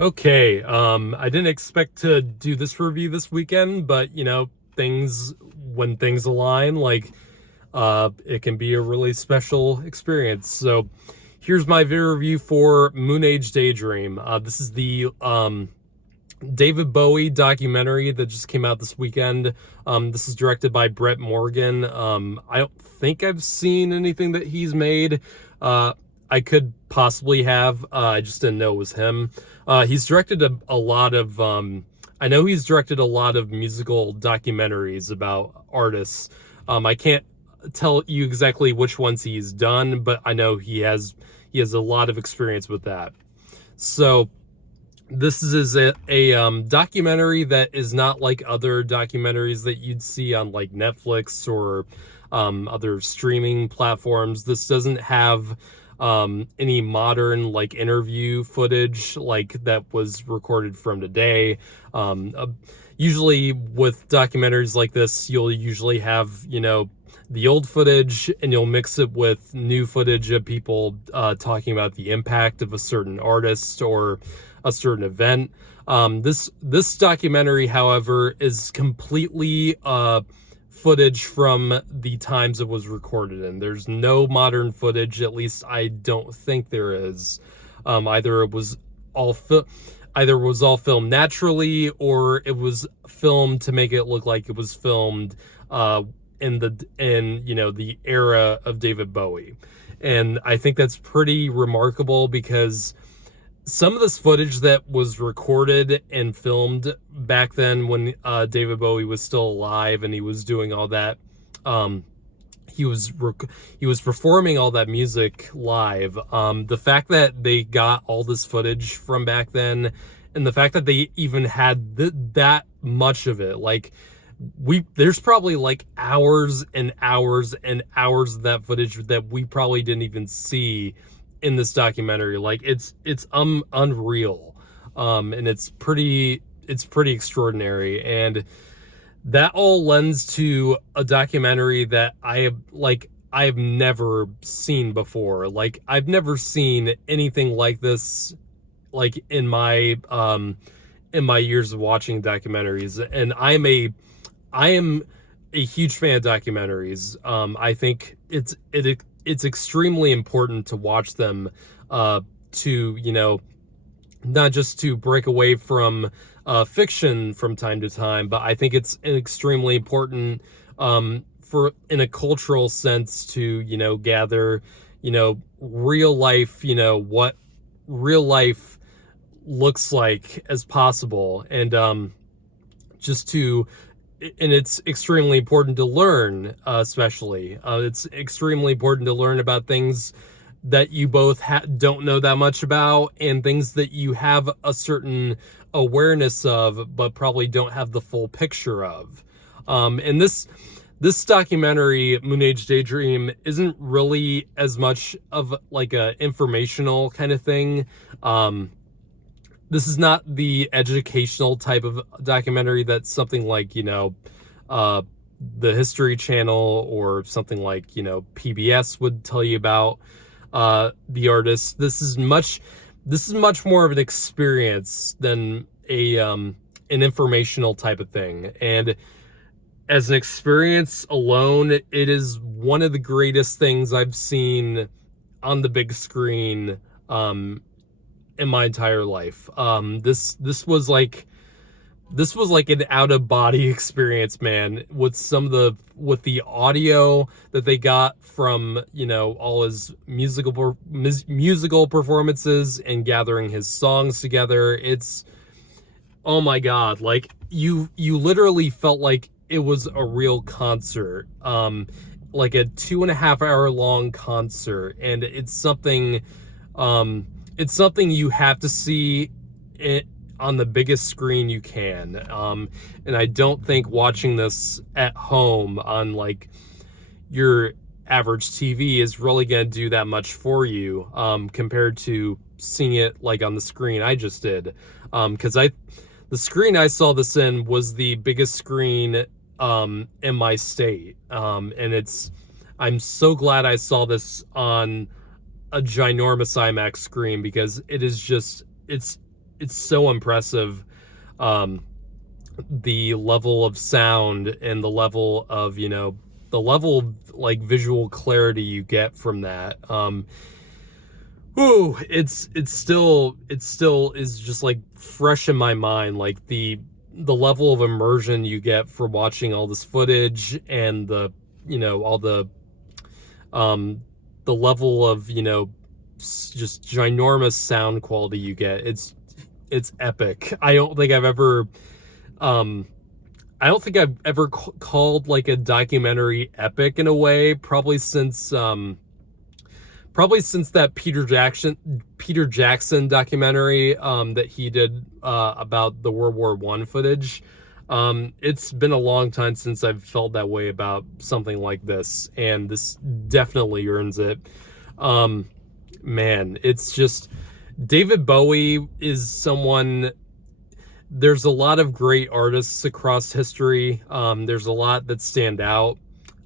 Okay, I didn't expect to do this review this weekend, but when things align, it can be a really special experience. So, here's my video review for MOONAGE Daydream. This is the David Bowie documentary that just came out this weekend. This is directed by Brett Morgen. I don't think I've seen anything that he's made. Uh, I could possibly have. I just didn't know it was him. He's directed a lot of. I know he's directed a lot of musical documentaries about artists. I can't tell you exactly which ones he's done, but I know he has a lot of experience with that. So this is a documentary that is not like other documentaries that you'd see on like Netflix or other streaming platforms. This doesn't have any modern like interview footage like that was recorded from today. Usually with documentaries like this, you'll usually have, the old footage and you'll mix it with new footage of people talking about the impact of a certain artist or a certain event. This documentary, however, is completely footage from the times it was recorded in. There's no modern footage, at least I don't think there is. Either it was all either it was all filmed naturally or it was filmed to make it look like it was filmed in the era of David Bowie. And I think that's pretty remarkable because some of this footage that was recorded and filmed back then when David Bowie was still alive and he was doing all that, um, he was performing all that music live. The fact that they got all this footage from back then, and the fact that they even had that much of it, like there's probably like hours and hours and hours of that footage that we probably didn't even see in this documentary. Like it's unreal. And it's pretty extraordinary, and that all lends to a documentary that I have never seen before. Like I've never seen anything like this like in my years of watching documentaries. And I am a huge fan of documentaries. I think it's extremely important to watch them, to not just to break away from fiction from time to time, but I think it's extremely important, for in a cultural sense, to gather real life, what real life looks like as possible, and just to and it's extremely important to learn, especially it's extremely important to learn about things that you both don't know that much about, and things that you have a certain awareness of but probably don't have the full picture of. And this documentary, Moonage Daydream, isn't really as much of like a informational kind of thing. This is not the educational type of documentary that's something like, uh, the History Channel or something like, PBS would tell you about the artist. This is much more of an experience than an informational type of thing. And as an experience alone, it is one of the greatest things I've seen on the big screen, in my entire life. This was like an out of body experience, man, with with the audio that they got from, all his musical performances and gathering his songs together. It's, oh my God, like you literally felt like it was a real concert. Like a 2.5 hour long concert, and it's something you have to see it on the biggest screen you can. And I don't think watching this at home on like your average TV is really going to do that much for you, compared to seeing it like on the screen I just did. Because the screen I saw this in was the biggest screen in my state. And I'm so glad I saw this on a ginormous IMAX screen, because it's it's so impressive, the level of sound and the level of, the level of like visual clarity you get from that. Ooh, it still is just like fresh in my mind, like the level of immersion you get for watching all this footage, and all the level of, just ginormous sound quality you get. It's epic. Um I don't think I've ever called like a documentary epic in a way, probably since that Peter Jackson documentary that he did about the World War I footage. It's been a long time since I've felt that way about something like this, and this definitely earns it. Man, it's just, David Bowie is someone. There's a lot of great artists across history. There's a lot that stand out.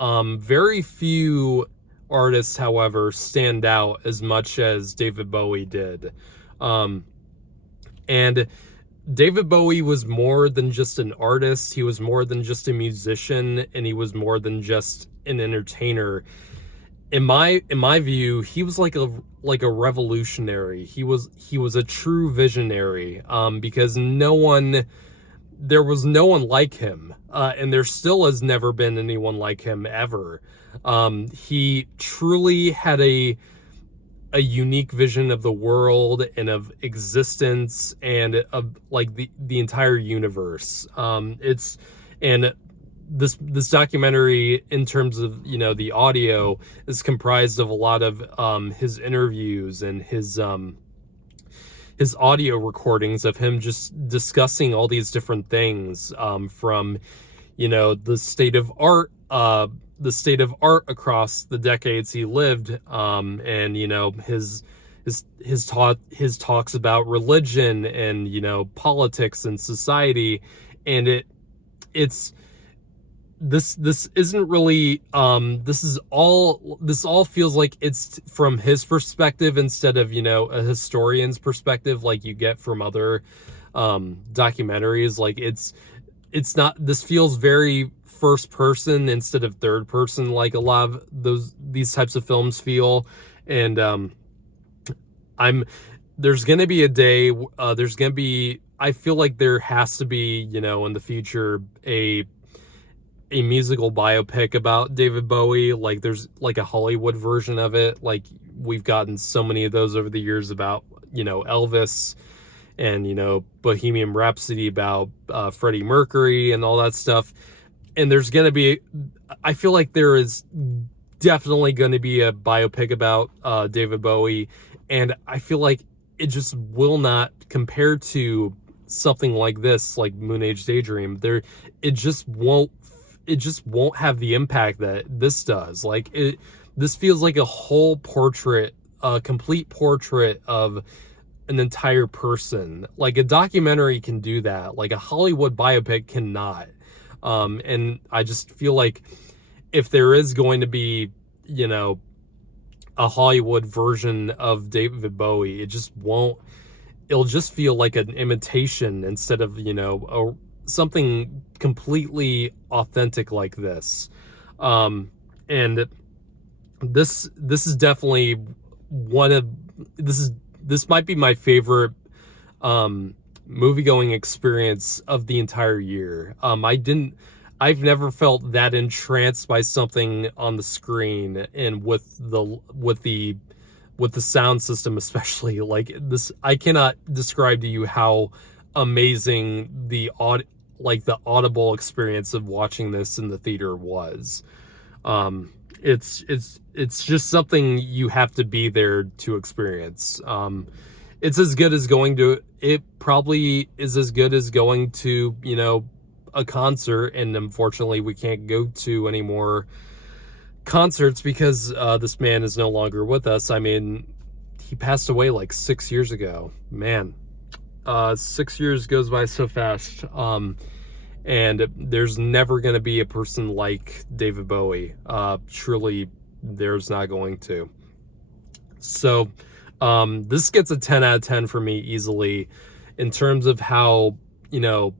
Very few artists, however, stand out as much as David Bowie did. And David Bowie was more than just an artist. He was more than just a musician, and he was more than just an entertainer. In my view, he was like a revolutionary. He was a true visionary, because there was no one like him, and there still has never been anyone like him ever. He truly had a unique vision of the world and of existence and of like the entire universe. And this documentary, in terms of, the audio, is comprised of a lot of his interviews and his audio recordings of him just discussing all these different things, from the state of art, across the decades he lived, and his talks about religion and politics and society. And it's this isn't really, this all feels like it's from his perspective instead of, a historian's perspective, like you get from other documentaries. Like it's not, this feels very first person instead of third person, like a lot of these types of films feel. And there's gonna be a day, I feel like there has to be, in the future, a musical biopic about David Bowie. Like there's like a Hollywood version of it. Like we've gotten so many of those over the years about, Elvis, and, Bohemian Rhapsody about Freddie Mercury and all that stuff. And there's going to be, I feel like there is definitely going to be a biopic about David Bowie. And I feel like it just will not compare to something like this, like MOONAGE DAYDREAM. It just won't have the impact that this does. Like this feels like a whole portrait, a complete portrait of an entire person. Like a documentary can do that, like a Hollywood biopic cannot. And I just feel like if there is going to be, a Hollywood version of David Bowie, it'll just feel like an imitation instead of, something completely authentic like this. And this is definitely this might be my favorite movie-going experience of the entire year. I've never felt that entranced by something on the screen, and with the sound system especially. Like this, I cannot describe to you how amazing the audible experience of watching this in the theater was. It's just something you have to be there to experience. It's as good as it probably is as good as going to, a concert. And unfortunately we can't go to any more concerts because this man is no longer with us. I mean, he passed away like 6 years ago. Man, 6 years goes by so fast. And there's never going to be a person like David Bowie. Truly, there's not going to. So this gets a 10 out of 10 for me easily. in terms of how, you know,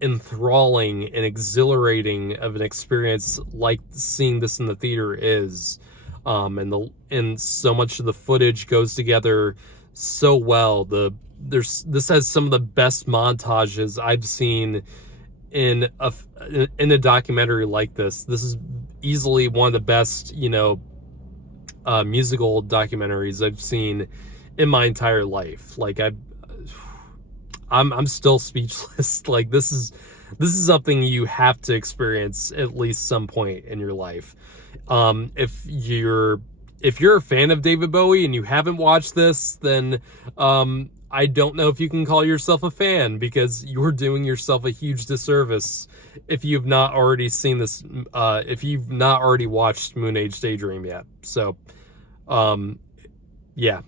enthralling and exhilarating of an experience like seeing this in the theater is. And so much of the footage goes together so well. This has some of the best montages I've seen in a documentary like this. This is easily one of the best, you know, musical documentaries I've seen in my entire life. Like I'm still speechless. Like this is something you have to experience at least some point in your life. If you're a fan of David Bowie and you haven't watched this, then I don't know if you can call yourself a fan, because you're doing yourself a huge disservice if you've not already seen this, if you've not already watched Moonage Daydream yet. So yeah,